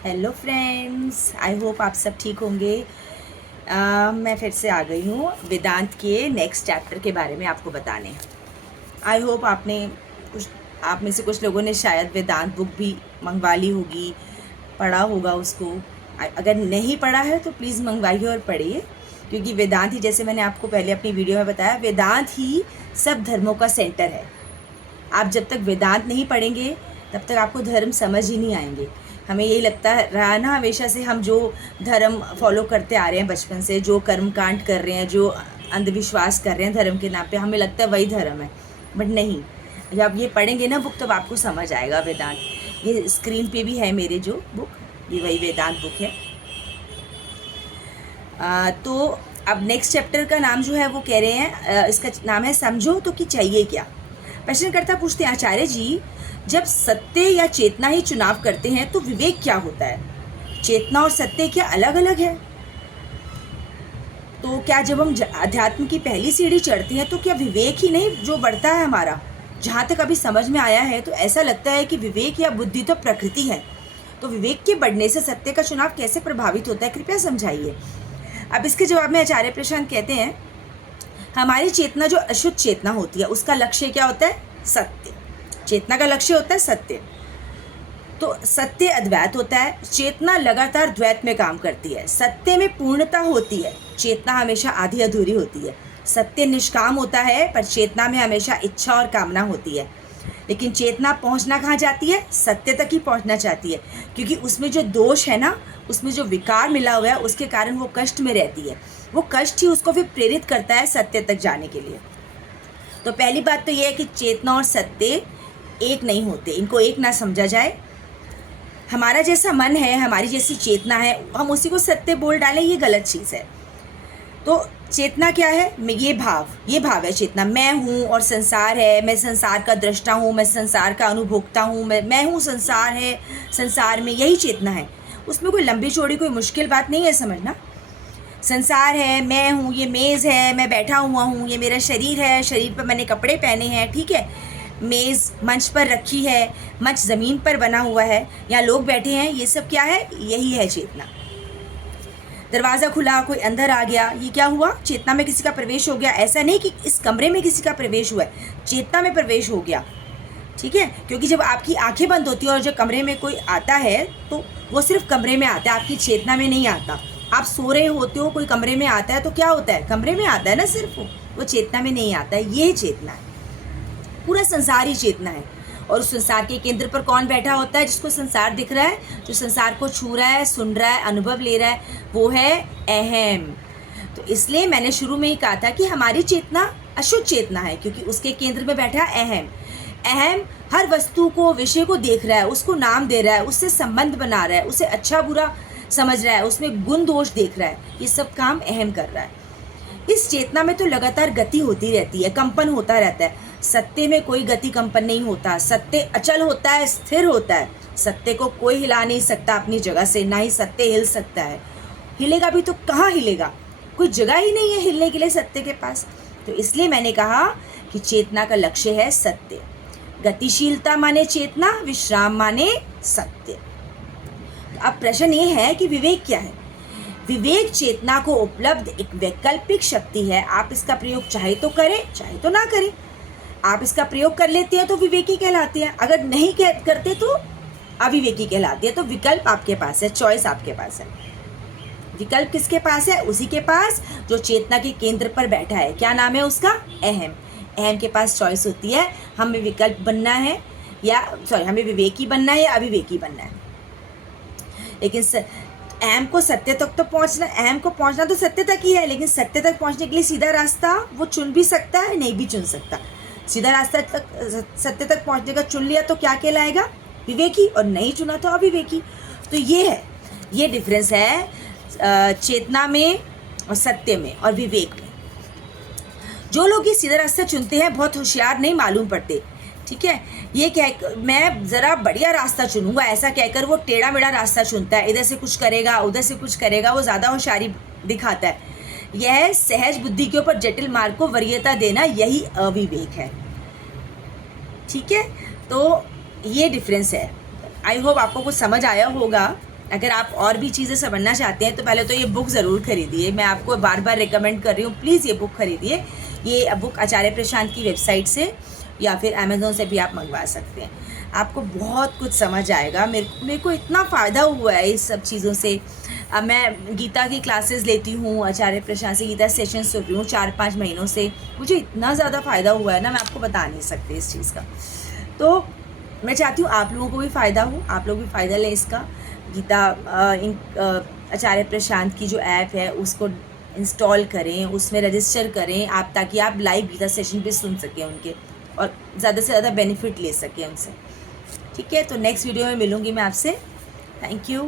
Hello friends, I hope आप सब ठीक होंगे। मैं फिर से आ गई हूँ वेदांत के नेक्स्ट चैप्टर के बारे में आपको बताने। आई होप आप में से कुछ लोगों ने शायद वेदांत बुक भी मंगवा ली होगी, पढ़ा होगा उसको। अगर नहीं पढ़ा है तो प्लीज़ मंगवाइए और पढ़िए, क्योंकि वेदांत ही, जैसे मैंने आपको पहले अपनी वीडियो में बताया, वेदांत ही सब धर्मों का सेंटर है। आप जब तक वेदांत नहीं पढ़ेंगे तब तक आपको धर्म समझ ही नहीं आएंगे। हमें यही लगता रहा ना हमेशा से, हम जो धर्म फॉलो करते आ रहे हैं बचपन से, जो कर्म कांड कर रहे हैं, जो अंधविश्वास कर रहे हैं धर्म के नाम पे, हमें लगता है वही धर्म है। बट नहीं, जब आप ये पढ़ेंगे ना बुक तब आपको समझ आएगा वेदांत। ये स्क्रीन पे भी है मेरे जो बुक, ये वही वेदांत बुक है। तो अब नेक्स्ट चैप्टर का नाम जो है वो कह रहे हैं, इसका नाम है समझो तो कि चाहिए क्या। प्रश्नकर्ता पूछते हैं, आचार्य जी, जब सत्य या चेतना ही चुनाव करते हैं तो विवेक क्या होता है? चेतना और सत्य क्या अलग अलग है? तो क्या जब हम अध्यात्म की पहली सीढ़ी चढ़ते हैं तो क्या विवेक ही नहीं जो बढ़ता है हमारा? जहाँ तक अभी समझ में आया है तो ऐसा लगता है कि विवेक या बुद्धि तो प्रकृति है, तो विवेक के बढ़ने से सत्य का चुनाव कैसे प्रभावित होता है, कृपया समझाइए। अब इसके जवाब में आचार्य प्रशांत कहते हैं, हमारी चेतना जो अशुद्ध चेतना होती है उसका लक्ष्य क्या होता है? सत्य। चेतना का लक्ष्य होता है सत्य। तो सत्य अद्वैत होता है, चेतना लगातार द्वैत में काम करती है। सत्य में पूर्णता होती है, चेतना हमेशा आधी अधूरी होती है। सत्य निष्काम होता है पर चेतना में हमेशा इच्छा और कामना होती है। लेकिन चेतना पहुंचना कहाँ चाहती है? सत्य तक ही पहुंचना चाहती है, क्योंकि उसमें जो दोष है ना, उसमें जो विकार मिला हुआ है, उसके कारण वो कष्ट में रहती है। वो कष्ट ही उसको फिर प्रेरित करता है सत्य तक जाने के लिए। तो पहली बात तो ये है कि चेतना और सत्य एक नहीं होते, इनको एक ना समझा जाए। हमारा जैसा मन है, हमारी जैसी चेतना है, हम उसी को सत्य बोल डालें, ये गलत चीज़ है। तो चेतना क्या है? ये भाव है चेतना। मैं हूँ और संसार है, मैं संसार का दृष्टा हूँ, मैं संसार का अनुभोक्ता हूँ, मैं हूँ, संसार है, संसार में, यही चेतना है। उसमें कोई लंबी चौड़ी कोई मुश्किल बात नहीं है समझना। संसार है, मैं हूँ, ये मेज़ है, मैं बैठा हुआ हूँ, ये मेरा शरीर है, शरीर पर मैंने कपड़े पहने हैं, ठीक है। मेज़ मंच पर रखी है, मंच ज़मीन पर बना हुआ है, यहाँ लोग बैठे हैं, ये सब क्या है? यही है चेतना। दरवाज़ा खुला, कोई अंदर आ गया, ये क्या हुआ? चेतना में किसी का प्रवेश हो गया। ऐसा नहीं कि इस कमरे में किसी का प्रवेश हुआ है, चेतना में प्रवेश हो गया, ठीक है। क्योंकि जब आपकी आंखें बंद होती हैं और जब कमरे में कोई आता है तो वो सिर्फ कमरे में आता है, आपकी चेतना में नहीं आता। आप सो रहे होते हो, कोई कमरे में आता है तो क्या होता है? कमरे में आता है ना, सिर्फ वो चेतना में नहीं आता है। ये चेतना है, पूरा संसार ही चेतना है। और उस संसार के केंद्र पर कौन बैठा होता है? जिसको संसार दिख रहा है, जो संसार को छू रहा है, सुन रहा है, अनुभव ले रहा है, वो है अहम। तो इसलिए मैंने शुरू में ही कहा था कि हमारी चेतना अशुद्ध चेतना है, क्योंकि उसके केंद्र में बैठा अहम। अहम हर वस्तु को, विषय को देख रहा है, उसको नाम दे रहा है, उससे संबंध बना रहा है, उसे अच्छा बुरा समझ रहा है, उसमें गुण दोष देख रहा है। ये सब काम अहम कर रहा है। इस चेतना में तो लगातार गति होती रहती है, कंपन होता रहता है। सत्य में कोई गति कंपन नहीं होता। सत्य अचल होता है, स्थिर होता है। सत्य को कोई हिला नहीं सकता अपनी जगह से, ना ही सत्य हिल सकता है। हिलेगा भी तो कहाँ हिलेगा? कोई जगह ही नहीं है हिलने के लिए सत्य के पास। तो इसलिए मैंने कहा कि चेतना का लक्ष्य है सत्य। गतिशीलता माने चेतना, विश्राम माने सत्य। अब प्रश्न ये है कि विवेक क्या है? विवेक चेतना को उपलब्ध एक वैकल्पिक शक्ति है। आप इसका प्रयोग चाहे तो करें, चाहे तो ना करें। आप इसका प्रयोग कर लेते हैं तो विवेकी कहलाते हैं, अगर नहीं करते तो अविवेकी कहलाते हैं। तो विकल्प आपके पास है, चॉइस आपके पास है। विकल्प किसके पास है? उसी के पास जो चेतना के केंद्र पर बैठा है। क्या नाम है उसका? अहम। अहम के पास चॉइस होती है, हमें विकल्प बनना है हमें विवेकी बनना है या अविवेकी बनना है। लेकिन अहम को सत्य तक तो पहुंचना, अहम को पहुंचना तो सत्य तक ही है, लेकिन सत्य तक पहुंचने के लिए सीधा रास्ता वो चुन भी सकता है, नहीं भी चुन सकता। सीधा रास्ता तक, सत्य तक पहुंचने का चुन लिया तो क्या कहलाएगा? विवेकी, और नहीं चुना तो अविवेकी। तो ये है, ये डिफरेंस है चेतना में और सत्य में और विवेक में। जो लोग ये सीधा रास्ता चुनते हैं बहुत होशियार नहीं मालूम पड़ते, ठीक है। ये कह मैं ज़रा बढ़िया रास्ता चुनूंगा ऐसा कहकर वो टेढ़ा मेढ़ा रास्ता चुनता है, इधर से कुछ करेगा, उधर से कुछ करेगा, वो ज़्यादा होशियारी दिखाता है। यह सहज बुद्धि के ऊपर जटिल मार्ग को वरीयता देना, यही अविवेक है, ठीक है। तो ये डिफरेंस है। आई होप आपको कुछ समझ आया होगा। अगर आप और भी चीज़ें समझना चाहते हैं तो पहले तो ये बुक ज़रूर खरीदिए। मैं आपको बार बार रिकमेंड कर रही हूँ, प्लीज़ ये बुक खरीदिए। ये बुक आचार्य प्रशांत की वेबसाइट से या फिर अमेज़ोन से भी आप मंगवा सकते हैं। आपको बहुत कुछ समझ आएगा। मेरे को इतना फ़ायदा हुआ है इस सब चीज़ों से। अब मैं गीता की क्लासेस लेती हूँ, आचार्य प्रशांत से गीता सेशन सुन रही हूँ 4-5 महीनों से। मुझे इतना ज़्यादा फ़ायदा हुआ है ना, मैं आपको बता नहीं सकती इस चीज़ का। तो मैं चाहती हूँ आप लोगों को भी फ़ायदा हो, आप लोग भी फ़ायदा लें इसका। गीता आचार्य प्रशांत की जो ऐप है उसको इंस्टॉल करें, उसमें रजिस्टर करें आप, ताकि आप लाइव गीता सेशन पे सुन सकें उनके और ज़्यादा से ज़्यादा बेनिफिट ले सकें उनसे। ठीक है, तो नेक्स्ट वीडियो में मिलूँगी मैं आपसे। Thank you.